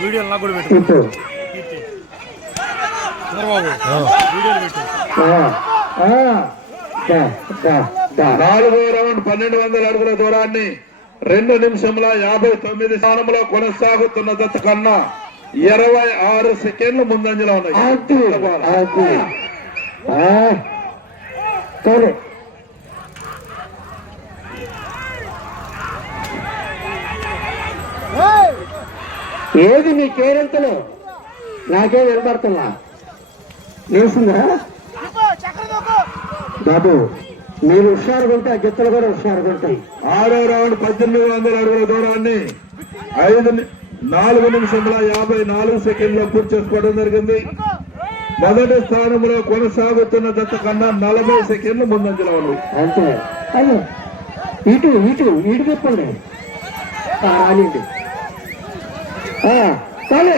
Video నాకు కూడా పెట్టు నాలుగో రౌండ్ 1200 అడుగుల దూరాన్ని 2 నిమిషముల 59 స్థానంలో కొనసాగుతున్న జత కన్నా 26 సెకండ్లు ముందంజలో ఉన్నాయి. ఏది మీ కేరింతలు నాకే వినపడుతున్నా లేసిందా బాబు? మీరు హుషారుగా ఉంటే ఆ గిత్తలు కూడా హుషారుగా ఉంటాయి. ఆరో రౌండ్ 1800 అడుగుల దూరాన్ని 4 నిమిషముల 54 సెకండ్లో పూర్తి చేసుకోవడం జరిగింది. మొదటి స్థానంలో కొనసాగుతున్న జత కన్నా 40 సెకండ్లు ముందంజలో ఉన్నాయి. అంతే. అయ్యో ఇటు ఇటు ఇటు చెప్పండి రానిండి. చాలే